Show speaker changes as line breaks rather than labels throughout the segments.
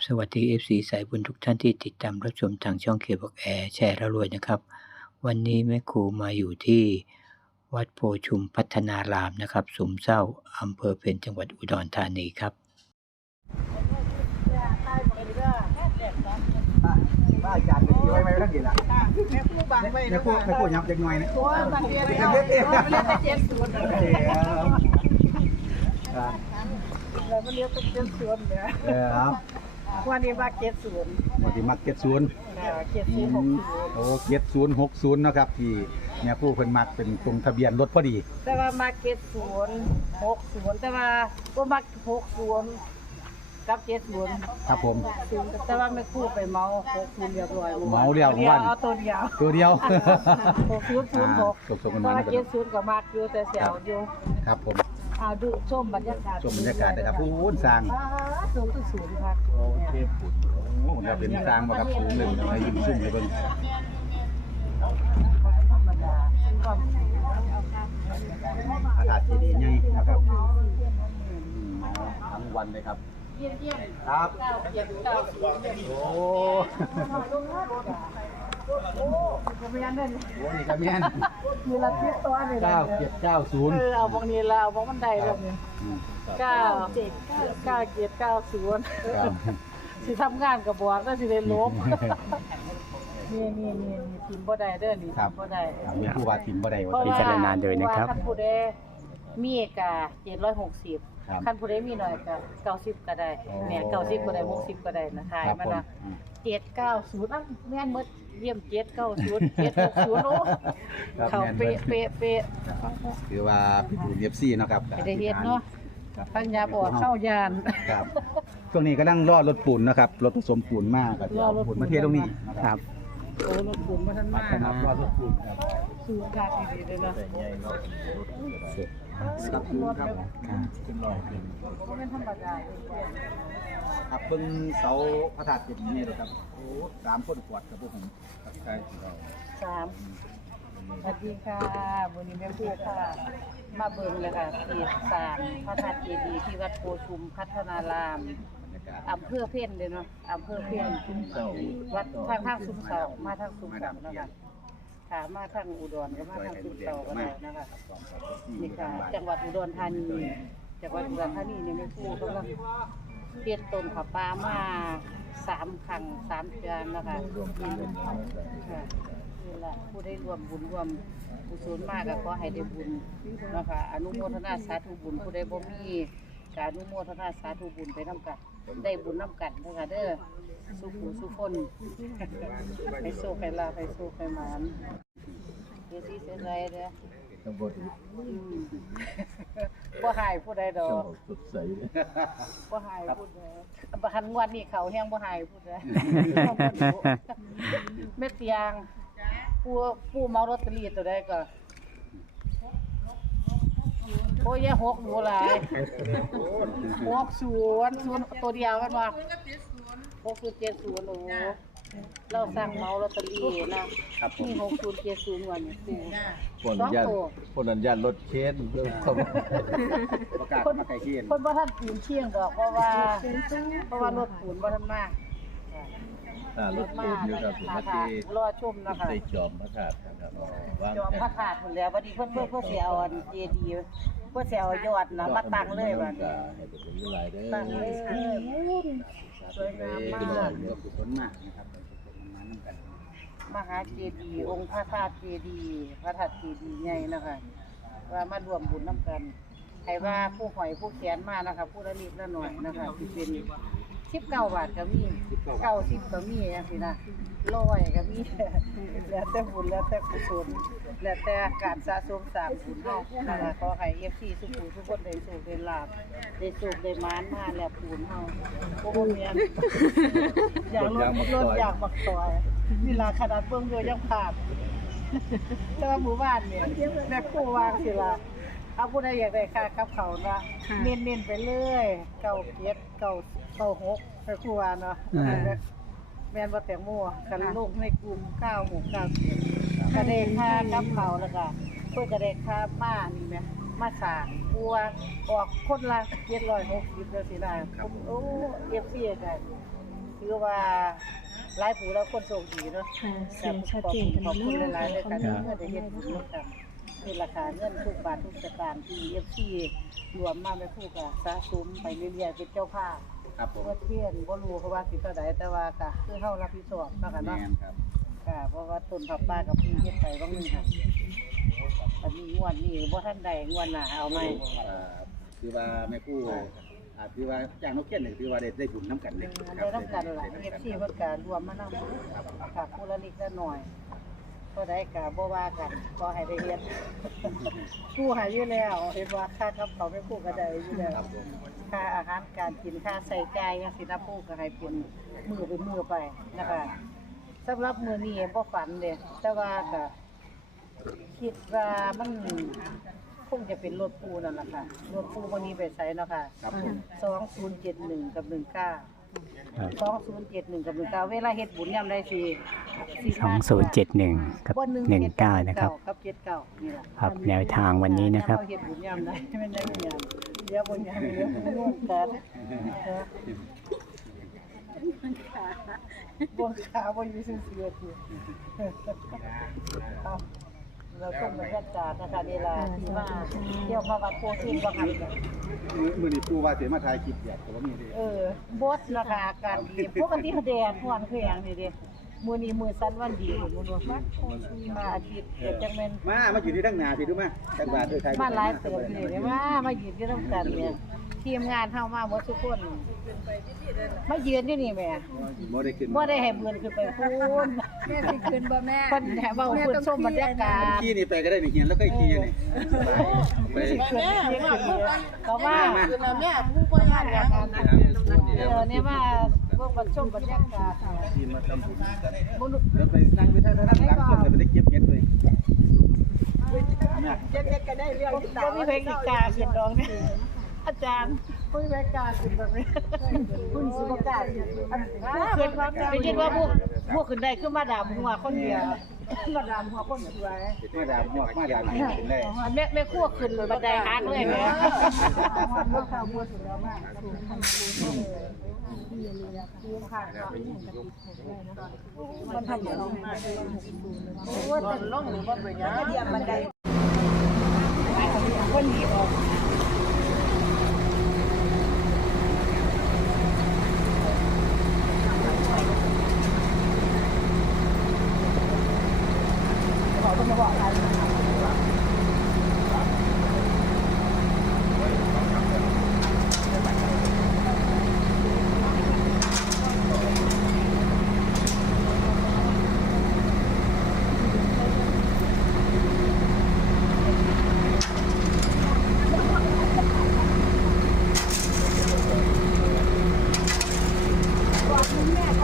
กราบสวัสดี FC สายบุญทุกท่านที่ติดตามรับชมทางช่องเคบอกแอร์แชร์แล้วรวยนะครับ วันนี้แม่ครูมาอยู่ที่วัดโพชุมพัฒนารามนะครับสุมเศร้าอำเภอเพนจังหวัดอุดรธานีครับ
ป้าอาจารย์ก็ดีไว้ไว้ทั้งกี่ละ
แม่ผู้บังไว้
แม่พูดแม่พูดยับเล็กน้อยนะ
โอ้ยมันเรียนเอาเรียนไปเจ็ดศูนย์
โอเคครับ
แล้วมันเรียนไปเจ็ดศูนย์เนี่ย
เออครับ
วันนี้ว่าเจ็ดศูนย์
วันที่มักเจ็ดศูนย์
เจ็ดศูนย์หกศูนย์
โอ้เจ็ดศูนย์หกศูนย์นะครับที่แม่ผู้เพิ่นมักเป็นตรงทะเบียนรถพอดี
แต่ว่ามาเจ็ดศูนย์หกศูนย์แต่ว่าก็มาหกศูนย์กับเจ็ดศูนย์
ครับผม
ศูนย์แต่ว่าไม่คู่ไปเมาหกศูนย์เรียบร้อย
เมาเรียบร้อย
เอาตัวเดียว
ตัวเดียว
หกศูนย์ศูนย์หก
อ่าส่งๆกัน
แต่
มา
ว่า
นะค
เจ็
รั
ด
บ
ศูนย์ก็มากอยู่แต่เสียวอยู่
ครับผม
เอาดูชมบรรยากาศ
ชมบรรยากาศนะครับพูนสร้าง
ศูนย์ศูนย์ครับ
โอเคปุ่นโอ้เราเป็นสร้างมากับศูนย์หนึ่งให้ยิ้มซุ่มเลยเบิ่ง
ธรรมดาเป็นความสูง
อากาศดีๆใหญ่นะครับอืมทั้งวันเลยครับ
เยี่ยมเยี่ยม
ครับ
เก้าเจ็ดเก้าศูนย์
โอ้
โอ้ก็ไม่ยันเด่น
โหนี่ก็แม่น
มีละทิศตัวนี่
เก้าเจ็ดเก้าศูนย์
เออเอาบางนี้ละเอาบางมันใดแบบนี้เก้าเจ็ดเก้าเจ็ดเก้าศูนย์สิทำงานกับบัวก็สิได้ลบนี่นี่นี่นี่ทีมบ่ได้เด้อนี่
ครับ
บ่ได้
มีผู้ว่าทีมบ่ได้ว่า
เพราะ
ทีม
ว่า
พิจารณาโดยนะครับ
ผู้ใดมีกะเจ็ดร้อยหกสิบ
ครับ
ขั้นผู้ใดมีหน่อยกะเก้าสิบก็ได้
อ๋อ
เนี่ยเก้าสิบก็ได้หกสิบก็ได้นะทาย
ครับ
มา
ผม
นะ
อืม
เจ็ดเก้าศูนย์อะแม่นหมดเยี่ยมเจ็ดเก้าศูนย์เจ็ดหกศูนย์โอ้
ครับ
เขา
แม่น
เป๊ะ
เบิด
เป๊ะเป๊ะ
คือว่าพี่ดูเอฟซีเนาะครับ
ไม่ได้เฮ็ดเนาะ
ครับ
ปัญญาบอดเข้ายาน
ครับช่วงนี้ก็นั่งรอรถปูนนะครับรถผสมปูนมากก็จะ
รอ
เอา
รถปู
ปู
น
นมาเทตรงนี้นะครับ
โอ้รถบุญมาทันมา
ครับรอรถปูนครับ
สูงขาดดีๆเลยเนาะ
ครับคุณรับ
ก็เป็นธรรมดาเลย
ครับเพิ่งเสาพระธาตุเจ็ดนี่เลยครับโอ้สามคนกวดครับพวกผมครับใกล้ถึงเรา
สามสวัสดีค่ะวันนี้แม่พูดค่ะ มาเบิ่งเลยค่ะเขตสามพระธาตุเจดีย์ที่วัดโพชุมพัฒนารามอำเภอเพี้ยนเลยเนาะอำเภอเพี้ยนวัดทางทางซุ้มเสามาทางซุ้มเสานะคะ ค่ะ มาทางอุดรก็มาทางซุ้มเสาก็ได้นะคะนี่ค่ะ จังหวัดอุดรธานี จังหวัดอุดรธานีเนี่ยไม่พูดกำลังเพี้ยนต้นขับปลามาสามครั้งสามเดือนนะคะค่ะนี่แหละผู้ได้รวมบุญรวมกุศลมากก็ขอให้ได้บุญนะคะอนุโมทนาสาธุบุญผู้ใดบ่มี การอนุโมทนาสาธุบุญไปน้ำกันได้บุญน้ำกันเด้อค่ะเด้อสุขหูสุขคนให้โชคให้ลาภให้โชคให้หมานเดี๋ยวสิเสียใจเด้อ
ทั้งหมด
อืมบ่หายผู้ใดดอก
สดใสเลย
บ่หายผู้ใดบ่หันงวดนี้เขาแฮงบ่หายผู้ใดแม่เตียงผู้ผู้เมาลอตเตอรี่ตัวใดก็ โอ้ยอย่าหกหนูหลายหกศูนย์ศูนย์ตัวเดียวกันว่าหกศูนย์เจ็ดศูนย์โอ้โหเราสั่งเมาลอตเตอรี่นะครับมีหกศูนย์เจ็ดศูนย์วันนี้ซื้อ
คน
สอง
ยัน
ตัว
คนนั้นยันรถเคนเริ่มเข้ามา
ประกาศมาไกลเคียน
คนบ่ทันปูนเชียงดอกเพราะว่าเพราะว่ารถปูนบ่ทันมา
อ่ารถปูนอยู่ครับผม
ค่ะ
เมื่อกี้
รอชมนะคะ
ได้จอมพระธาตุนะครับว่าง
จอมพระธาตุพุ่นแล้วบัดนี้เพิ่นเพิ่นเพิ่นสิเอาอันเจดีย์ เพิ่นสิเอายอดน่ะมาตั้งเลยบัดนี้
ให้เป็นผู้หลายเด้อ
ตั้งเลยสวยงามมาก
เรือกุศลมากนะครับเป็นกุศลมันๆกัน
มหาเจดีย์องค์พระธาตุเจดีย์พระธาตุเจดีย์ใหญ่นะคะว่ามารวมบุญน้ำกันให้ว่าผู้หอยผู้แขนมานะคะผู้ละนิดละหน่อยนะคะที่เป็น สิบเก้าบาทก็มีเก้าสิบก็มีอย่างนี้นะร้อยก็มีแล้วแต่บุญแล้วแต่กุศลแล้วแต่การสะสมสร้างบุญเฮานะคะขอให้เอฟซีสุขุทุกคนได้สุขได้ลาบได้สุขได้มานมาแล้วบุญเฮาโอ้โหเมียนอยากรถรถอยากมักซอยนี่ล่ะขนาดเบิ่งอยู่ยังผ่านแต่ว่าหมู่บ้านเนี่ยแม่ครูวางสิล่ะ เอาผู้ใดอยากได้ค่ากับเขาวนะเน้นๆไปเรื่อยเก้าเจ็ดเก้าเก้าหกแม่ครูวาเนาะแม่นว่าแตงโมกันลูกในกลุ่มเก้าหกเก้าเจ็ดกระเดค่ากับเขาวแล้วก็เพื่อกระเดค่าม่านี่ไหมมาสร้างบัวออกคนละ760แล้วสิล่ะโอ้ FC ก็ถือว่าหลายผู้แล้วคนโชคดีเนาะ
ค่ะเสียงชัดเจนกัน
ขอบคุณ
มาก
หลายๆเลย
ขอบ
ค่ะ
คุ
ที่
ณ
เมื่อได้เห็นบุญร่วมกัน คือราคาเงินทุกบาททุกสตางค์ที่เอฟซีรวมมาไม่คู่กับสะสมไปเรื่อยๆเป็นเจ้าภาพ
ครับผม
ว่าเทียนบ่รู้เพราะว่าสิเท่าใดแต่ว่าก็คือเฮารับผิดชอบเนาะค่ะ
แม่
เนาะ
นครับ
ค่ะเพราะว่าต้นผับป้ากับพี่เฮ็ดไปบางนึงค่ะอันนี้งวดนี้บ่ทันได้งวดหน้าเอาไหม
เอ่อคือว่าแม่ครู่อ่าคือว่าจ้างนกเกี้ยนนี่คือว่าได้ได้บุญน้ำกันเลย
ได้รับกันล่ะเอฟซีเพิ่นก็รวมมานำค่ะผู้ละนิดละหน่อย เท่าใดก็บ่ว่ากันก็ให้ได้เฮ็ดผู้หายอยู่แล้ว เห็นว่าค่ากับเขาไม่พูดก็ได้อยู่แล้ว
ครับผม
ค่าอาหารการกินค่าใส่ใจยังสินะพูดก็ให้เป็นมือเป็นมือไปนะคะสำหรับมือนี้บ่ฝันเด้แต่ว่าก็คิดว่ามันคงจะเป็นรถปูนั่นแหละค่ะรถปูวันนี้ไปใส่เนาะค่ะ
ครับผม
สองศูนย์เจ็ดหนึ่งกับหนึ่งเก้า
ครับ
สองศูนย์เจ็ดหนึ่งกับหนึ่งเก้าเวลาเฮ็ดบุญยามใดสิ
สองศูนย์เจ็ดหนึ่งกับหนึ่งเก้านะครับ
กับเจ็ดเก้านี่แหละ
ครับแนวทางวันนี้นะครับ
เฮ็ดบุญยามใดไม่ได้บุญยามเดี๋ยวบุญยามเดี๋ยวงงกันเออบ่ขาบ่อยู่ซื่อๆทีเอา เราชมบรรยากาศนะคะเวลาที่ว่าเที่ยวมาวัดโพธิ์ทิพย์บ่หันเนี่ย
มือมือนี่ครู่ว่าสิมาถ่ายคลิปอยากก็บ่มีเด้
เออบดนะคะอากาศดีปกติเขาแดดฮ้อนคือหยังนี่เด้มื้อนี้มื้อสันวันดีมื้อนู้นมาอาทิตย์เกิดจังแม่น
มามาอยู่ที่ทั้งหน้าพี่ดูมาจังหวัดด้วยไทย
มาหลายเติบนี่เด้มามายืนอยู่นำกันเนี่ย ทีมงานเฮามาหมดทุกคนมายืนอยู่นี่แม่
บ่ได้ขึ้น
บ่ได้ให้เบิ่นขึ้นไปพูน
แม่สิคืนบ่แม่
เพิ่นให้เว้าเพิ่นชมบรรยากาศ
ขี่นี่ไปก็ได้นี่เฮียนแล้วก็ขี่อยู่นี่ไป
สิขึ้นเสียงขึ้นก็ว่า
แม่ผู้บ่ยานหยัง
เออเนี่ยว่าพวกบรรชมบรรยากาศ
ที่มาทำบุญ
มนุษย์
แล้วไปนั่งอยู่ทางด้านหลังคนก็ไปได้เก็บเงินเลย
เจ็ดๆก็ได้เรื่องบ่มีเพลงอีกกาขึ้นดอกเนี่ย อาจารย์บ่มีเพลงกาขึ้นแบบนี้คุณสิบ่กล้าขึ้นขึ้นไปคิดว่าพวกพวกขึ้นได้คือมาดามหัวคนเดียวมาดามหัวคนสวย
มาดามหมวกมาดามนี่เป็นได้
แม่แม่ครัวขึ้นบันไดฮักเลยแม่มันทำอย่างนี้โอ้ยแต่ล่องหรือว่าเป็นยังเดียมบันไดคนหนีออกขอต้องมาบอกอะไร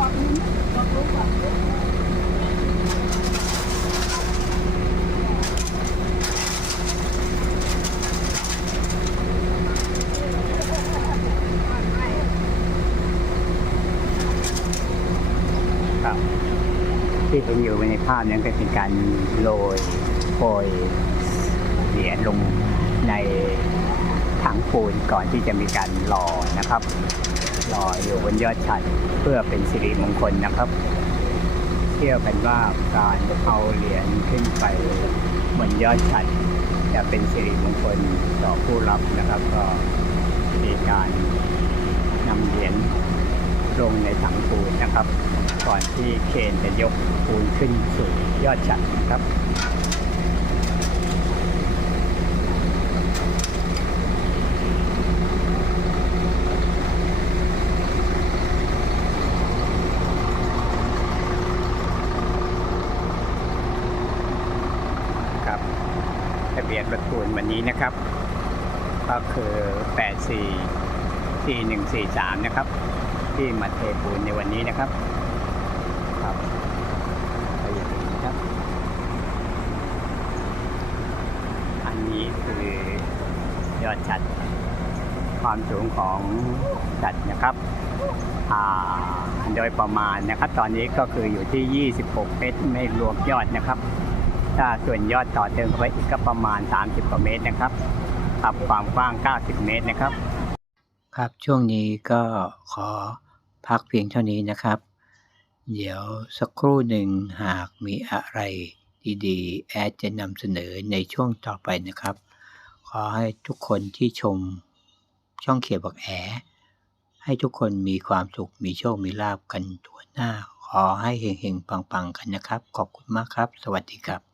ครับที่เห็นอยู่ในภาพนั้นก็เป็นการโรยโปรยเหรียญลงในถังปูนก่อนที่จะมีการหล่อนะครับ ล่ออยู่บนยอดฉันเพื่อเป็นสิริมงคลนะครับ เชื่อกันว่าการเอาเหรียญขึ้นไปบนยอดฉันจะเป็นสิริมงคลต่อผู้รับนะครับ ก็มีการนำเหรียญลงในถังปูนนะครับ ก่อนที่เคนจะยกปูนขึ้นสู่ยอดฉัดนะครับ ยนรถปูนวันนี้นะครับ ก็คือ 84 4143 นะครับ ที่มาเทปูนในวันนี้นะครับ ครับไปอย่างนี้นะครับ อันนี้คือยอดฉัด ความสูงของฉัดนะครับอ่าโดยประมาณนะครับ ตอนนี้ก็คืออยู่ที่ 26 เมตรไม่รวมยอดนะครับ ถ้าส่วนยอดต่อเติมเข้าไปอีกก็ประมาณ 30กว่าเมตรนะครับ
ครับความกว้าง 90 เมตรนะครับ ครับช่วงนี้ก็ขอพักเพียงเท่านี้นะครับ เดี๋ยวสักครู่หนึ่งหากมีอะไรดีๆ แอดจะนำเสนอในช่วงต่อไปนะครับ ขอให้ทุกคนที่ชมช่องเขียวบักแอ ให้ทุกคนมีความสุขมีโชค มีลาบกันทั่วหน้า ขอให้เฮงๆ ปัง ๆ กันนะครับ ขอบคุณมากครับ สวัสดีครับ